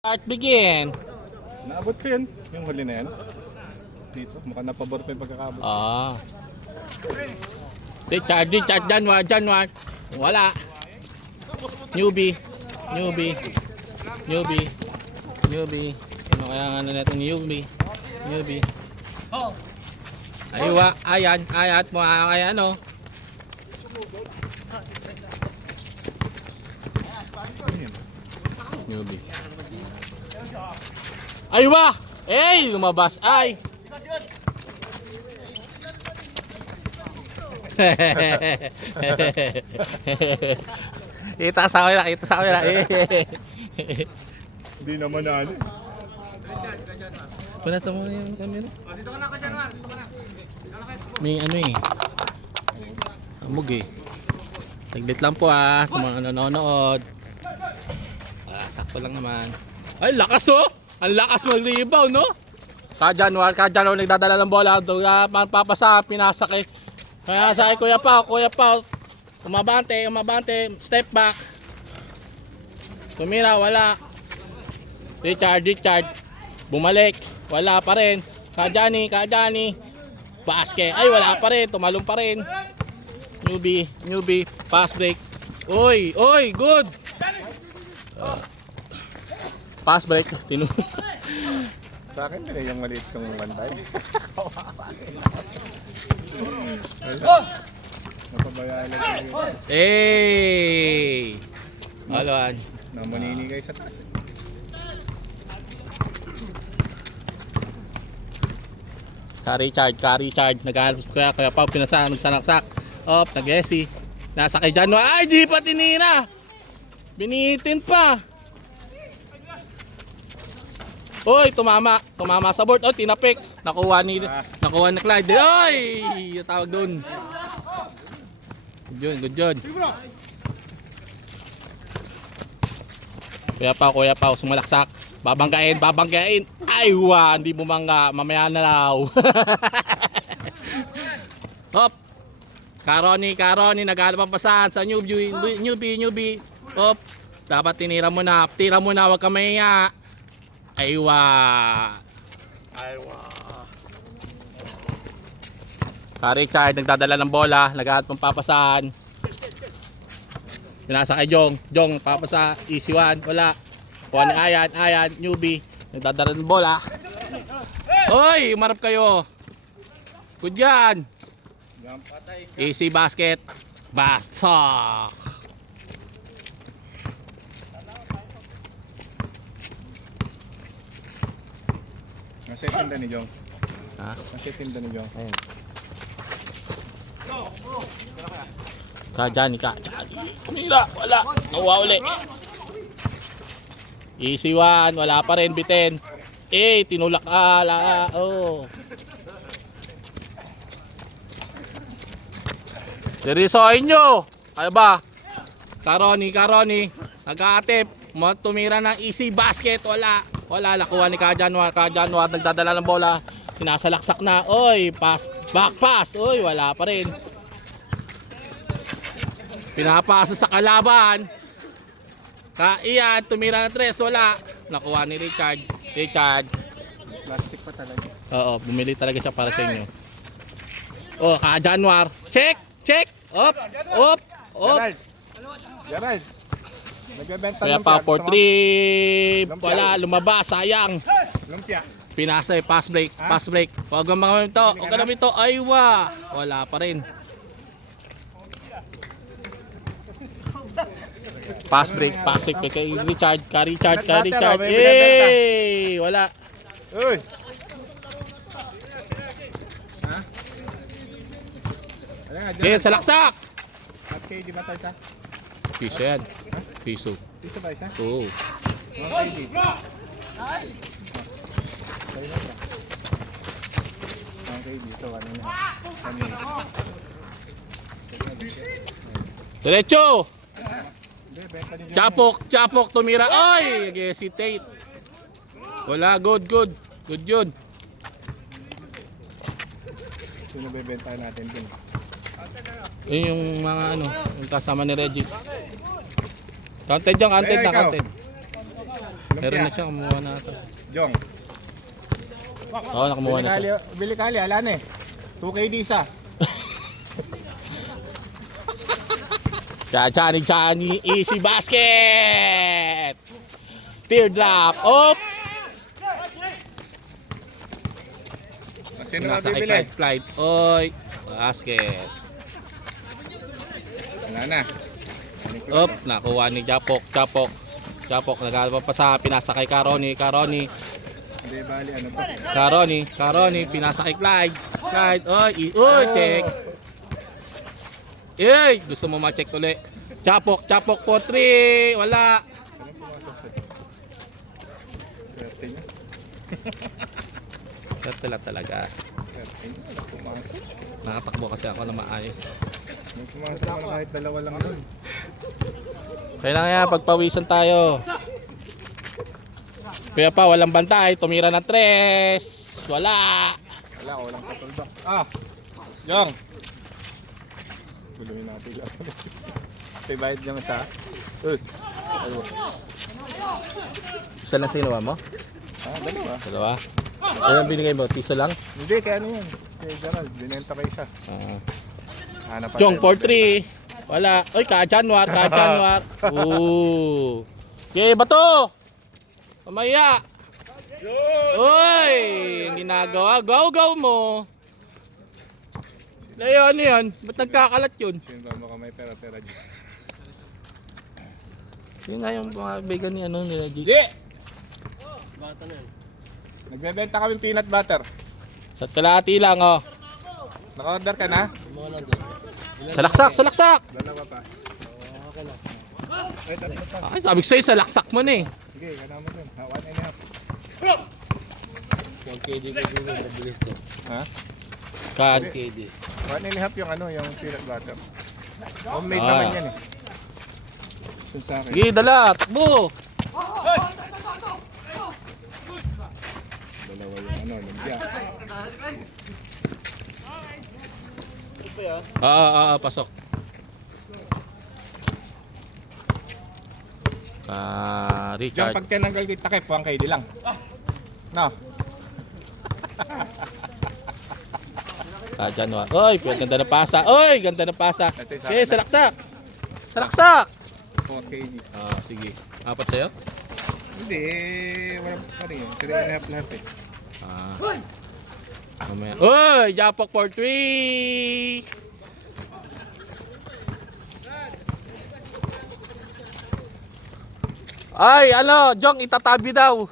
Start begin. Naabot ko yun. Yung huli na yan. Dito. Mukhang napabor pa yung pagkakabot. Richard, January. Wala. Newbie. Ano kaya ano na ito? Newbie. Aywa, ayat mo kaya ano. Newbie. Aywa! Lumabas ay. Kita sa kamera. Hindi naman na ano. Punasan mo yung camera. Dito ka na, January. May ano amog Taglit lang po sa mga nanonood. Sakto lang naman. Ay, lakas Ang lakas mag-rebound, no? Ka-January nagdadala ng bola. Papasa, pinasakay. Kaya sa Kuya Pao. Umabante. Step back. Tumira, wala. Richard. Bumalik. Wala pa rin. Ka-Johnny. Basket. Ay, wala pa rin. Tumalong pa rin. Newbie. Pass break. Oy, good. Pass break. Sa akin din yung maliit kong bantay. Napabayaan lang yun. Haloan. Namanini kayo sa taas. Ka Richard. Naghahanap kaya pa nagsanaksak. Nag-Essie. Nasa kay January. Ay, di pa tinira. Binitin pa. Oy, tumama sa board. Tinapik. Nakuha ni Clyde. Oy, yung tawag doon. Good yun. Kuya pa, sumalaksak. Babanggain. Ay, hindi mo mangga. Mamaya na raw. Hop. Karoni, naghanap ang pasahan sa newbie. Hop. Dapat tinira mo na. Tira mo na, wag ka maya. Aywa. Ka Richard nagdadala ng bola, naghahanap ng papasahan. Pinasa kay Jong, papasa, easy one, wala. Kuha ni Ayan, newbie, nagdadala ng bola. Hoy, umarap kayo. Good yan. Easy basket. Bastok. Nasa tinda ni Jong. Ha? Nasa tinda ni Jong. Ayun. Johnny. Kumira, wala. Nakuha uli. Easy one, wala pa rin, bitin. Tinulak. Serisoin nyo. Ano ba? Karoni. Nag-aatip. Tumira ng easy basket. Wala, nakuha ni Ka-January. Nagdadala ng bola. Sinasalaksak na. Back pass. Wala pa rin. Pinapasa sa kalaban. Iyan, tumira ng 3. Wala. Nakuha ni Richard. Plastic pa talaga. Oo, bumili talaga siya para sa inyo. Ka-January. Check. Up. Gerald. Nagbebenta Kaya pa for 3. Wala, lumabas. Sayang. Lumpia. Pinasa pass break. Huwag kang mga ito. Aywa. Wala pa rin. Pass break kay Richard. Ka Richard. Wala. Uy. Sa laksak. At KD ba tayo sa? Piso yan. Piso. Piso ba isa? Oo. KD. Dito, ano na. Diretso. Benta ni Chapok, tumira. Hesitate. Wala, good yun. Sino bebenta natin din? Yun yung mga yung kasama ni Reggie. Counted. Meron na siya, kumuha na ito. Jong. Oo, nakumuha na siya. Bili kali, ala na eh. 2K di isa. Chani, easy basket! Teardrop, op! Sino ba Nakasakay bibili? flight, oy! Basket. Wala na. Op, nakuha ni Japok, naglalaba pa sa pinasakay Karoni, Hindi bali, ano ba? Karoni, pinasakay Clyde, oy, check. Ey, gusto mo ma-check ulit. Japok po 3, wala. Sino pumasok sa ito? Swerte niya. Swerte lang talaga. Swerte niya. Wala pumasok. Nakatakbo kasi ako na maayos. May pumasok ka na kahit dalawa lang doon. Kailangan yan, pagpawisan tayo. Kaya pa, walang bantay, tumira ng 3. Wala. Walang patulba. Jong! Guluhin natin lang. Ito bayad naman sa... Ayun. Isa lang sinuha mo? Dalawa. Dalawa. Ilan binigay mo? Piso lang? Hindi, kaya ano yun? Kaya Gerald, binenta ko isa. Hanap pa Jong tayo. 4-3. Wala. Oy, ka-Januar. Ooh. Okay, bato. Kamaya. Oy, ang ginagawa. Gaw mo. Layo, ano yan? Ba't nagkakalat yun? Sino ba mga may pera-pera dyan? Yun nga yung mga vegan ni ano nila. G! Nagbebenta kami peanut butter. Sa kalahati lang, oh. Naka-order ka na? Salaksak. Dalawa pa. Okay lang. Ay, tatlo pa. Ay, sabi ko sa'yo, salaksak mo na eh. Sige, ganun mo dun. 1.5. 1KD ko dito, mabilis to. Ha? Kad. 1KD. 1.5 yung ano, yung peanut butter. Homemade Ah. naman yan eh. Yun sa akin. Sige, dala. Takbo. Dalawa yung ano, lumpia. Pasok. Diyan Richard. pag tinanggal kita takip, 1KD lang. No? Januar. Oy, ganda na pasa. Oy, ganda na pasa. Ito yung sa Okay, akin. salaksak. 4KD. Sige. Apat sa'yo? Hindi, wala pa rin yun. 3.5 lahat eh. Mamaya. Oy, Japok for 3. Ay, ano, Jong, itatabi daw.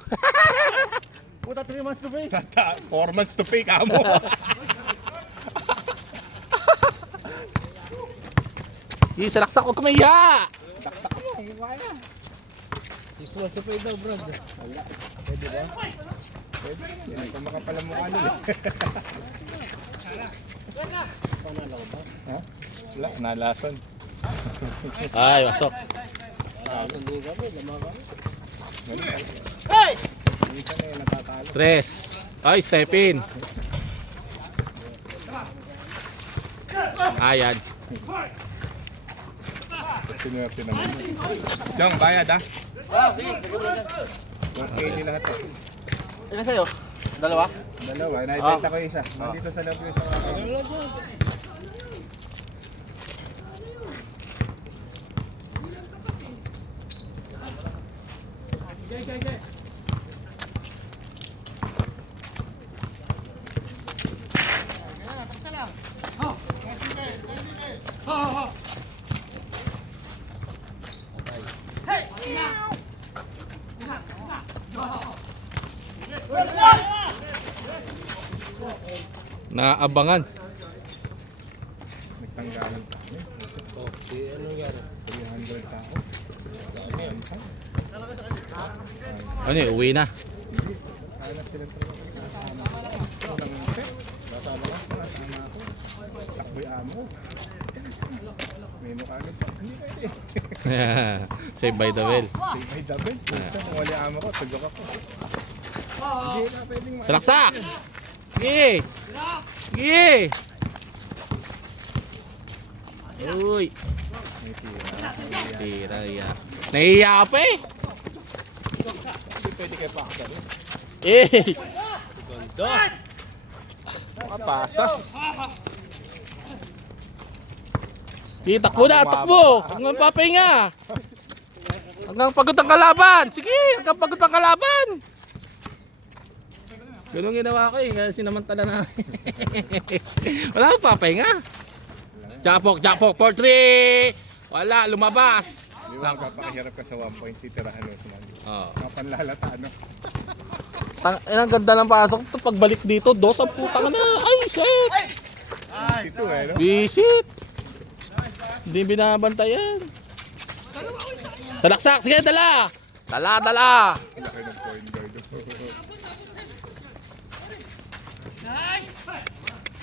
Puta, 3 months to pay. 4 months to pay, kamo. Sige, salaksak ko kumaya. Taktak mo, kung kaya. 6 months to pay daw, bro. Pwede ba? Pwede. Hindi ko makapalang mukha nun eh. Panalo ko ba? Ha? Wala, nalason. Ay, pasok. Hindi kami, lama kami. Hindi ka na yung natatalo. 3. Ay, step in. Ayan. Sinuwerte naman. Jong, bayad ah. Sige, 4KD lahat eh. ilan sa'yo? Dalawa? Dalawa, naibenta ko yung isa. Nandito sa loob yung isa. Naabangan. Nagtanggalan sa amin. Oh, ano nangyari? 300 tao. Ano yun, uwi na. Hanap sila ng trabaho. Walang ngiti. Basama ko. Nasama ako. Takboy amo. Menu kagad pa. Hindi pwede. Save by the well. Say by double. Puta, kung wali amo ko, tagok ako. Hindi na pwedeng Salaksak! Sige! Sige! Uy! May tira. Tira, iya. Nahiya pa eh! pwede kayo pakasal. Eh! Ganda. Makapasa. Takbo na, takbo! Hanggang papahinga! Hanggang pagod ang kalaban! Sige, hanggang pagod ang kalaban! Ganun ginawa ko eh, kaya sinamantala na. Wala kang papahinga. Japok, 4-3! Wala, lumabas! Di ba magpapakahirap ka sa 1 point titirahan mo sa mga Oh. kapanlalata, ano? Ang ganda ng pasok. Pagbalik dito, 2 ang putang na. Ay, shit! Ito eh, no? Visit! Hindi binabantayan. Salaksak! Sige, dala! Dala! Laki ng point guard.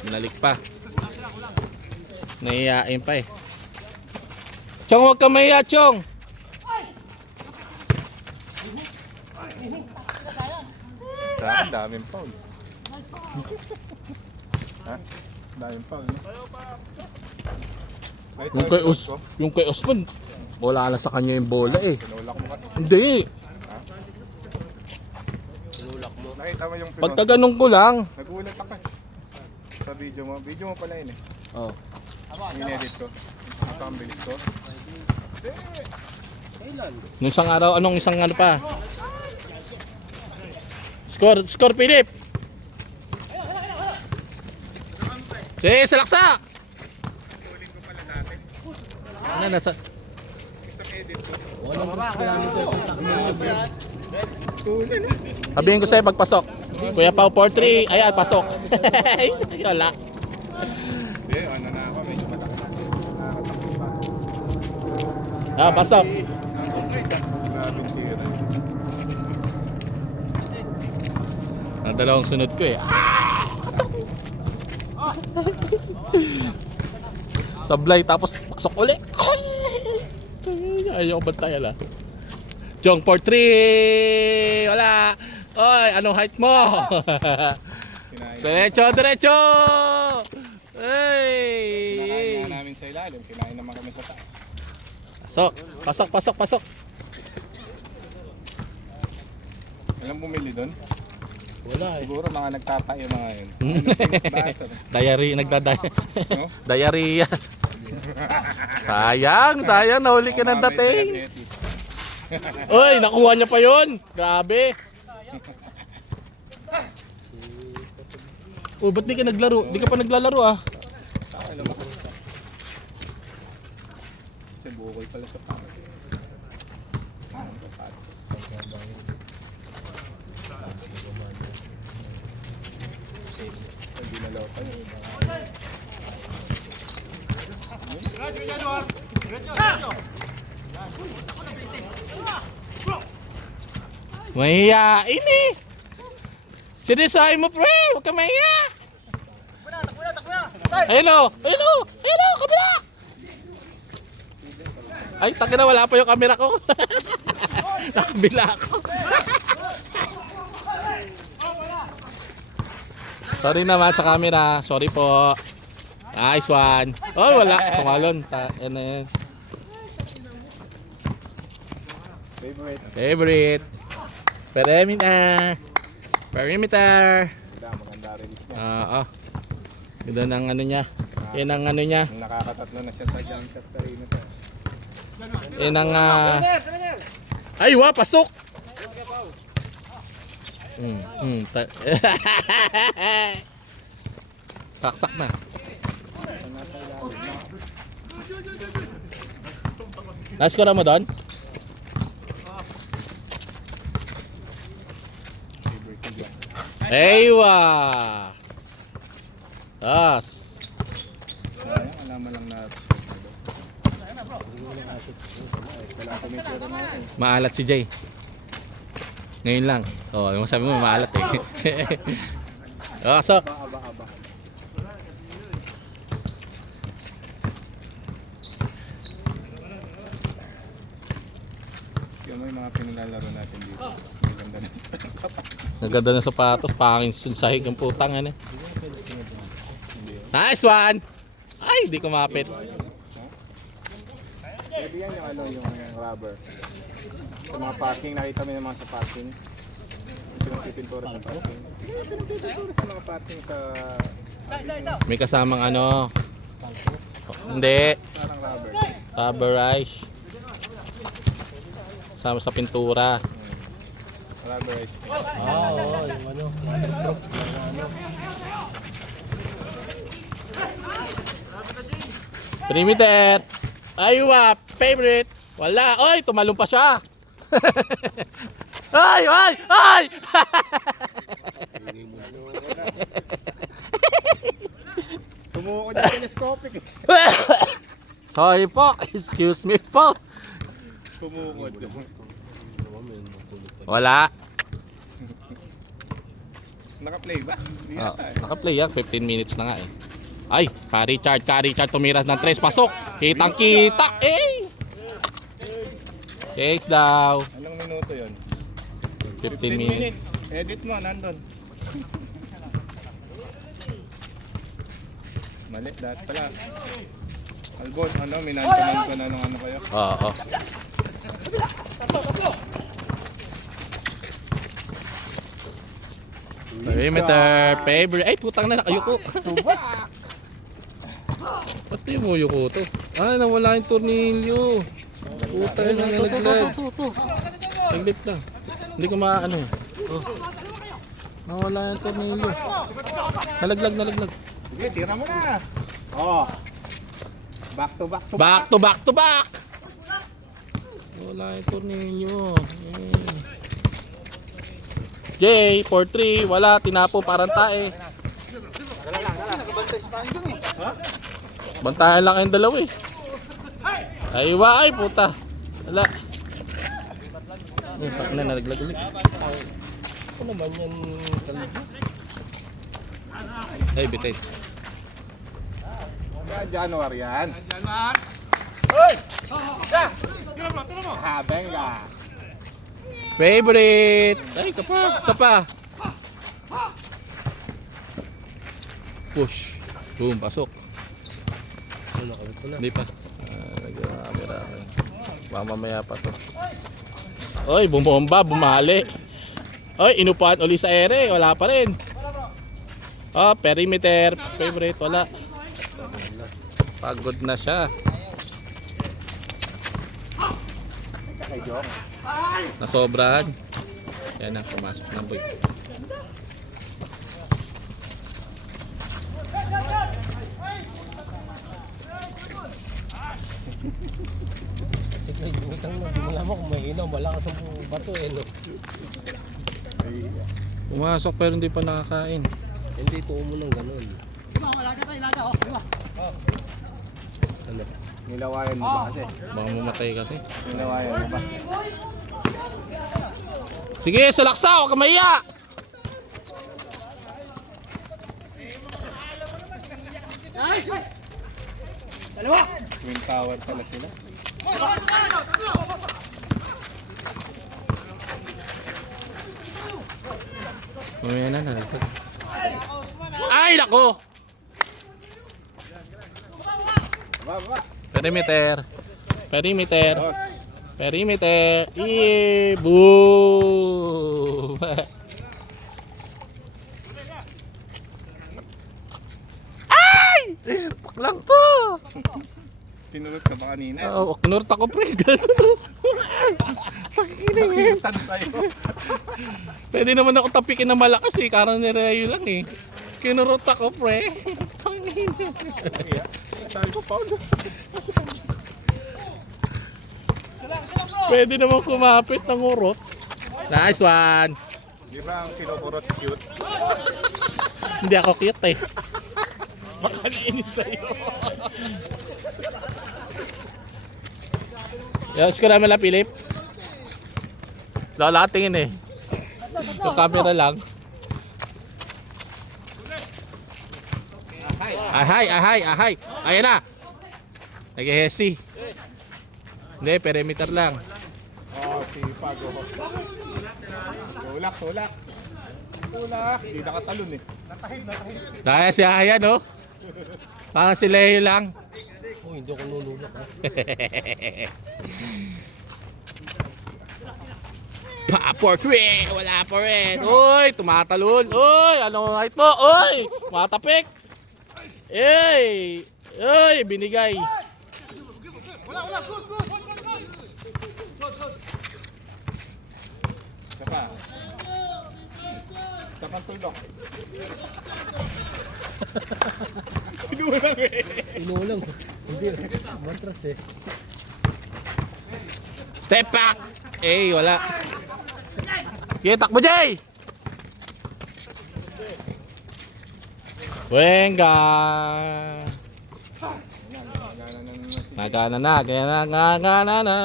Nalik pa. Nahiyain pa eh. Chong, huwag ka mahiya, Chong! Sa akin, daming foul. Ha? Daming foul, no? Yung kay Osman, wala lang sa kanya yung bola eh. Pinulak mo kasi. Hindi. Tinulak mo. Nakita mo yung Pag taganong ko lang. Nagulat ako eh. Sa video mo. Video mo pala yun eh. Oh. In-edit ko. Ito ang bilis ko. Kailan? Nung isang araw, anong isang ano pa? Score Philip. Sige, salaksak. Tuling ko pala dati. Ano nasa? Isang edit ko. Walang kilometer. Tuling eh. Sabihin ko sa'yo pagpasok. Kuya Pao 4-3. Ayan, pasok. Wala. Hindi, ano na ako. Medyo malakas. Nakakatakot pa. Ah, pasok. Ang okay. Grabing tira. Ang dalawang sunod ko eh. Sablay tapos pasok uli. Ayaw bantayan ah. Jong 4-3. Wala. Oy, anong height mo? Kinain. Diretso. Kinain Hey. nga namin sa ilalim. Kinain naman kami sa taas. Pasok. Alam bumili doon? Wala eh. Siguro mga nagtatayo mga yun. Diary, No? diarrhea. Sayang, nahuli ka ng dating. Uy, nakuha niya pa yun. Grabe. Oh, ba't di ka naglaro? Di ka pa naglalaro ah. Kasi bukol pala sa pangit. Hindi na law tayo. Mahihain eh. Sinisahin mo pre, huwag ka mahiya. Ayun o, kabila. Ay, takin na, wala pa yung camera ko. Nakabila ako. Sorry naman sa camera, sorry po. Nice one. Oh, wala, tumalon. Yan na yan. Favorite. Favorite. Perimeter. Maganda rin niya. Oo. Ganda ng ano niya. Yan ang ano niya. Nakakatatlo na siya sa jump shot kanina pa. Yan ang ay, pasok. Saksak na. Nascore mo doon? Favorite ko dyan. Aywa! Tas. Alam mo lang na wala kami sira na yun. Maalat si Jay. Ngayon lang. Oh, yung sabi mo maalat eh. Oh, sok. Aba. Yung may mga pinilalaro natin dito. Ang ganda na. Ang ganda ng sapatos, pangin sahig ng putang ano. Nice one! Ay, di kumapit. Pwede yan yung ano, yung rubber. Sa mga parking, nakita mo naman sa parking. pintura sa parking. Pintura sa mga parking sa May kasamang ano. Hindi. parang rubber. Rubberize. Sama sa pintura. Rubberized. Oo, yung ano. Waterproof. Yung ano. Perimeter. Aywa, favorite. Wala. Oy, tumalon pa siya. ay, ay, ay! Tumuko niya telescopic eh. Sorry po. Excuse me po. Tumukod. Wala. Naka-play ba? Hindi Oh, yata eh. naka-play yan. 15 minutes na nga eh. Ay, ka-Richard tumiras ng 3. Pasok. Kitang-kita. Eh! Takes daw. Anong minuto yun? 15 minutes. Edit mo, nandun. Mali, dahil pala. Albon, ano, minantanan ko na nung ano kayo. Oo. Perimeter, favorite. Ay, putang na, ayoko. Ba't yung uyoko to? Ay, nawala yung tornilyo. Putang na, nalaglag. Naglit na. Hindi ko maano. Oh. Nawala yung tornilyo. Nalaglag. Sige, tira mo na. Oh. Back to back to Back to back to back! Wala yung tornilyo. J, 4-3, wala, tinapo parang tae. Bantayan lang kayong dalawa eh. Aywa ay puta. Wala. Tak na nalaglag ulit. Ano naman yan? Ay, bitay. January yan. January. Hoy! Tira mo. Ha, benga. Favorite! Ay, isa pa. Push. Boom, pasok. Ano nakabit ko na? Hindi pa. Nag-camera ako. Mamamaya pa to. Oy, bumomba, bumali. Oy, inupuan uli sa ere. Wala pa rin. Oh, perimeter. Favorite, wala. Pagod na siya. Kay Jong. Nasobrahan. Yan na, pumasok na boy. Sige, butang na. Di mo alam kung may inom. Wala ka sa bato eh. No? Pumasok pero hindi pa nakakain. Hindi tuo mo ng ganun. Ano? Nilawayan mo ba kasi? Baka mamatay kasi. Nilawayan mo ba? Sige, salaksaw, kamaya! Twin Tower pala sila. Mamaya na, nalaglag. Ay, nako! Baba. Perimeter. Perimeter. Dos. Perimeter. Boom! Ay! Paklang to! Tinurot ka ba kanina? Oo, kinurta ko pre. Ganun. Pakikinig. Tan sa'yo. Pwede naman ako tapikin na malakas eh. Karang nireyo lang eh. Kinurot ako pre. Sabi ko, Paulo. Pwede naman kumapit ng urot. Nice one. Di ba ang kinukurot cute? Hindi ako cute eh. Baka nainis sa'yo. Yes, ko naman lang Philip. Lola tingin eh. Yung camera lang. Ahay. Ayan na. Nag-hesi. Hindi, perimeter lang. Oh, sipag. Tulak. Tulak. Hindi nakatalon eh. Dahil si Aya no? Parang si Leo lang. Oh, hindi ako nunulak ha. Pa, for three. Wala pa rin. Uy, tumatalon. Uy, ano ang height mo? Uy, matapik. Uy, uy, binigay. Isa pa. Isa pang tuldok. Sinulang eh. Inulang. Hindi. Matras eh. Step back. Eh, wala. Okay, takbo, Jay. Wenga. Nagana na, kaya nagana na.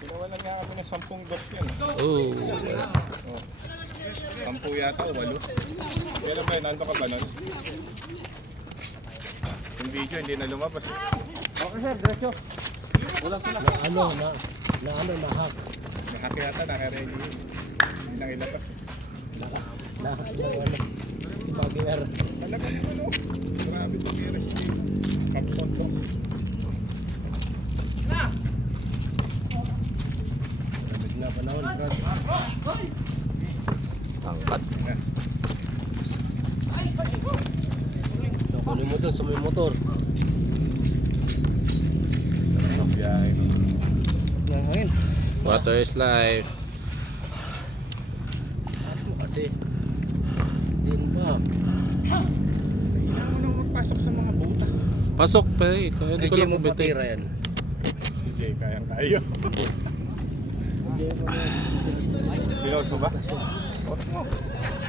Pinawalan nga kami ng 10 dos yun. Oh. Oh. 10 yata o 8. Kailan ba yun? Nando ka ba nun? Yung video hindi na lumabas. Okay sir, diretso. Nahak. Nahak yata, naka-ready yun. Hindi nang ilabas. Si Bagier. Talaga yung ano. Grabe itong iris ni Capcom Dos. Lamig na panahon, Brad. Angkat. Kunin mo dun sa may motor. Ang biyahe. Ang hangin. Water is life. Taas mo kasi. Din ba? Kailangan mo nang magpasok sa mga butas. Pasok pa eh. Hindi ko Kaya lang mo mabitin. patira yan. Si Jay, kayang kayo. Piloso ba? Post mo.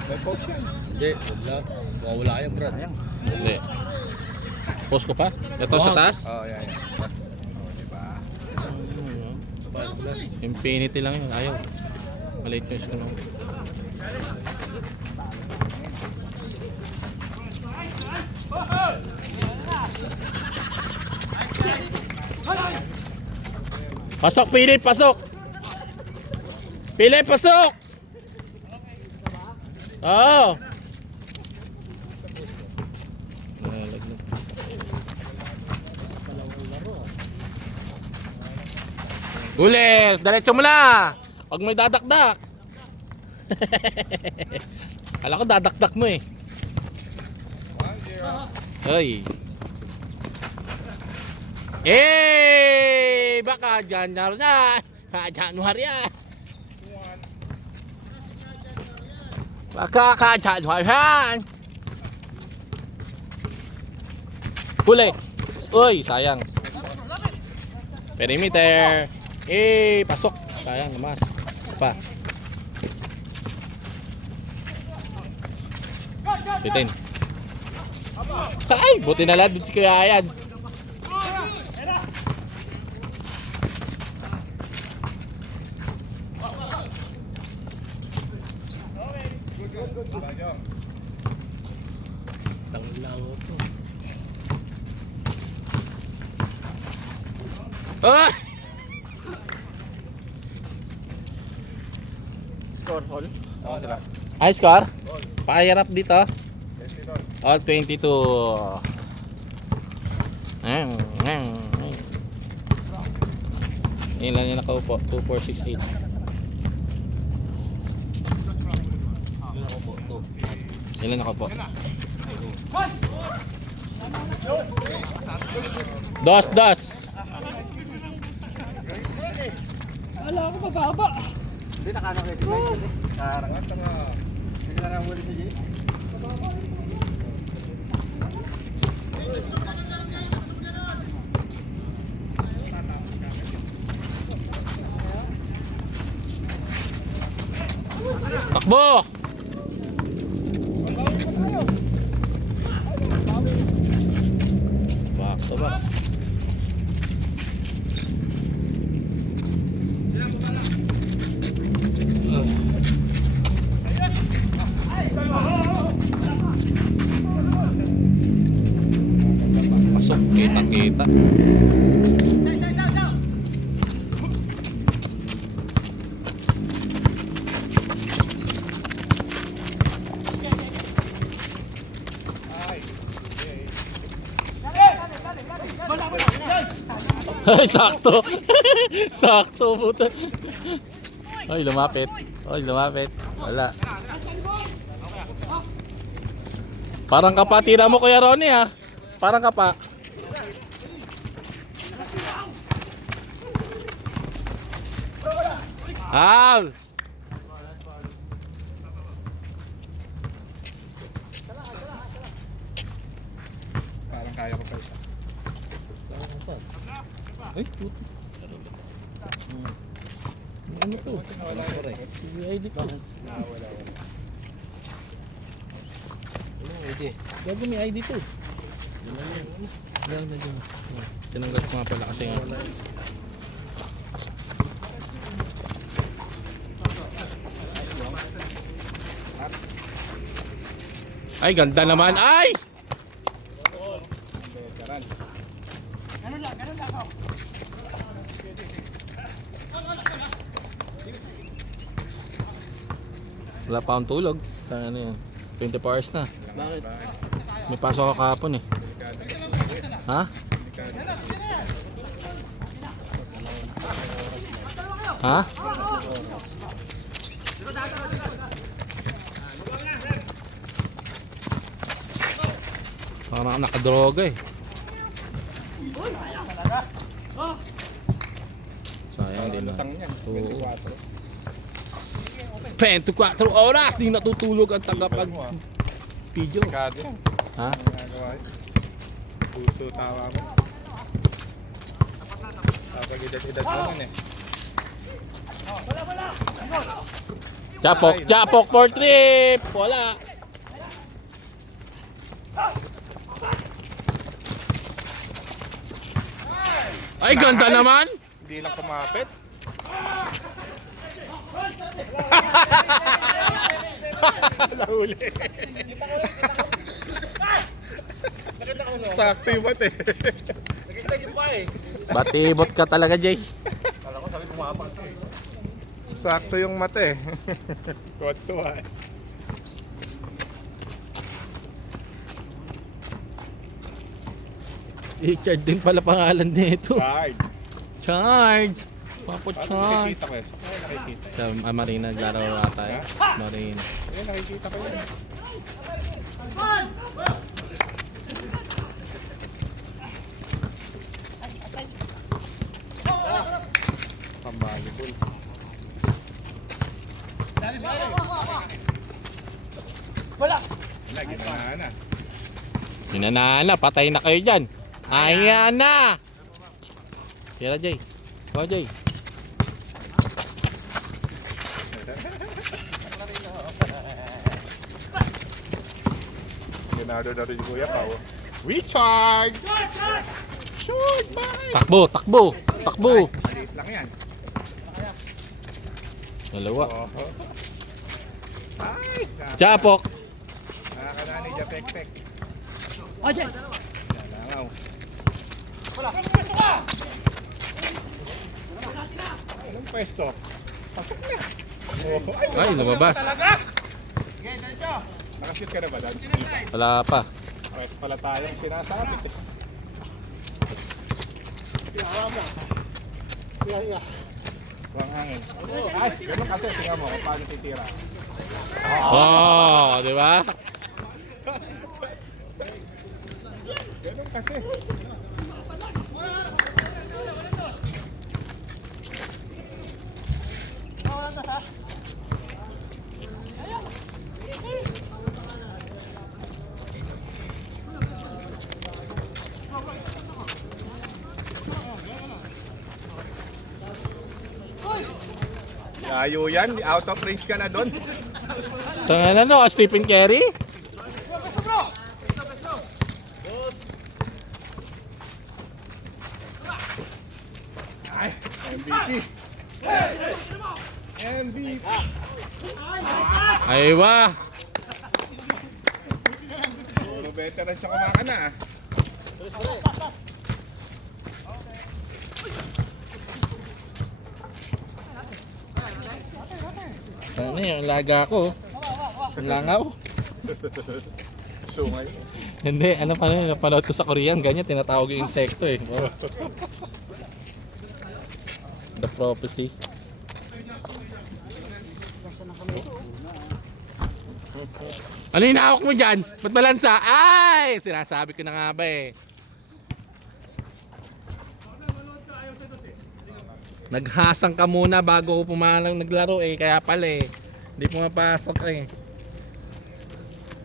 May post yan. Hindi, wala. Mawala yan, Brad. Hindi. Post ko pa? Ito sa Wag. taas? Oh, yan. Oh, diba? Infinity lang yun. Ayaw. Maliit yung skin ko. Pasok, Philip! Pasok! Philip, pasok! Oo! Nalaglag. Ulit! Diretso mo na! Huwag may dadakdak! Kala ko dadakdak mo eh. 1-0. Ay! Eh! Baka January na! January yan! Baka January yan! Huli! Uy! Sayang! Perimeter! Eh! Pasok! Sayang namas! Pa! Bitin! Ay! Buti na lang din si Kuya Ayan! Tanglaw to. Ah! Score, Hall? Oo, sila. High score? Pakahirap dito. Yes, Lord. All 22. Ilan yung nakaupo? 2, 4, 6, 8. Yun ako po. Ito. Ilan nakaupo? Dos, dos. Hindi nakaka-recognize yun eh. Karangat na nga. Hindi na lang ulit si Jay. Takbo! Back to back. Pasok, kita-kita. Ay, sakto. Sakto, puta. Oy, lumapit. Oy, lumapit. Wala. Parang kapa, tira mo Kuya Ronnie ha. Parang kapa. Al! Parang kaya ko pa isa. Ay, puto. Ano to? Wala ko rin. ID ko. Wala. Hindi. Gago may ID to. Yan. Tinanggal ko nga pala kasi nga. Ay, ganda naman. Ay! Veteran. Wala pa akong tulog. Ano yan? 24 hours na. Bakit? May pasok ako kahapon eh. Ha? Ha? Parang nakadroga eh. Sayang din na. Lutang niyan. Oo. 24. 24 oras di natutulog ang tagapag video. Kado yan. Ha? Ang ginagawa yun. Puso tawa ko. Kapag edad-edad ko nun eh. Japok for trip. Wala. Ay, ganda Nice. naman. Hindi lang kumapit. Nahuli. Sakto yung mate. Batibot ka talaga, Jay. Sakto yung mate. Tuwa-tuwa eh. Richard din pala pangalan nito. Card. Charge. Papo Parang charge. nakikita ko eh. Saan ko nakikita? Sa Marina, naglaro na tayo. Marina. Ayun, nakikita ko yun. Pambagibol. Wala, ginawa na. Minanana, patay na kayo dyan. Ayan na. Tira, Jay. Go, Jay. Ginado na rin yung Kuya Pao. Richard! Shoot, bye! Takbo, takbo. Takbo. Maliit lang yan. Dalawa. Oh. Ay! Japok. Nakakanani dyan, pek-pek. Langaw. Anong pwesto? Pasok na. Oh, Ay, lumabas. Nakashoot ka na ba, Dad? Wala pa. Pwes pala tayong sinasabit eh. Buwang hangin. Ay, ganun kasi. Tingnan mo kung paano titira. Oh, di ba? Ganun kasi. Layo yan, out of range ka na doon. Tangan ano, Stephen Curry? Ay, MVP. MVP. Ay, wah. Puro veteran siya kumakana ah. Ano yung laga ko? Langaw? Sungay. Hindi, ano pa rin, napanood ko sa Korean, ganyan, tinatawag yung insekto eh. Oh. The prophecy. Ano yung hawak mo dyan? Ba't balansa? Ay! Sinasabi ko na nga ba eh. Naghasang ka muna bago ko pumalang naglaro eh. Kaya pala eh. Hindi pumapasok eh.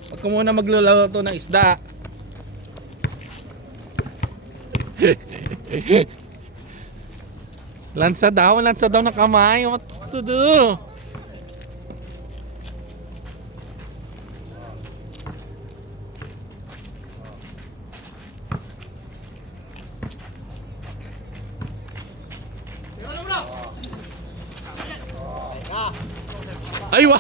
Huwag ko muna maglularo to ng isda. Lansa daw ng kamay. What to do? Ay, wah!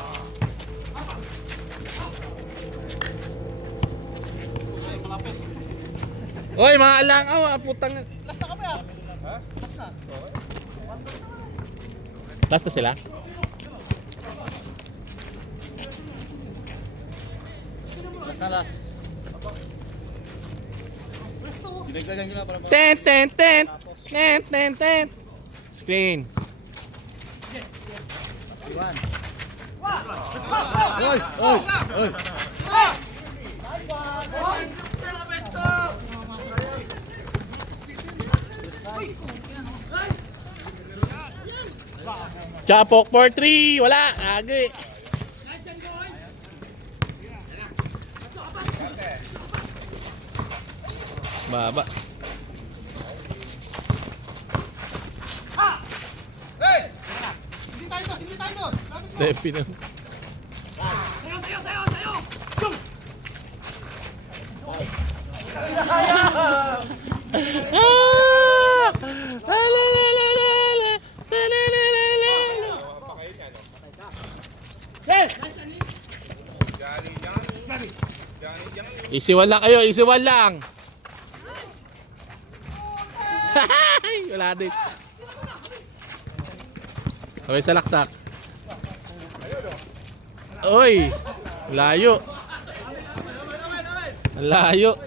Oy, mga alangaw, putang. Last na kami ah. Ha? Last na. Last na sila? Last na last. Dinagdagan nyo na para Ten, ten, ten. Ten, ten, ten. Screen. Iwan. Oy! Oy! Oy! Chapok for 3. Wala. Agi. Baba. Steppy na. Isiwan lang kayo, isiwan lang. Wala din. Sabay sa laksak. Oy, layo. Layo.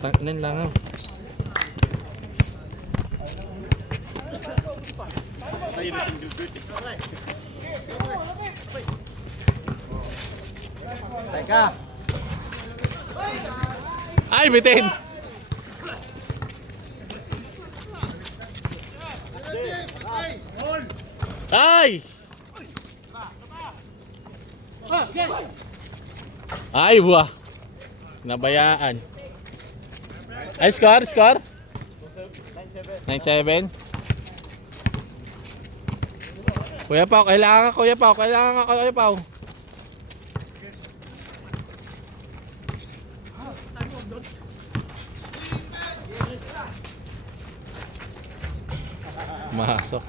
Tangnan lang oh. Teka. Ay, bitin. Ay! Ay, buah. Nabayaan. Ay, score, score. 9-7. Kuya Pao, kailangan ka, Kuya Pao. Kailangan ka, Kuya Pao. Masok.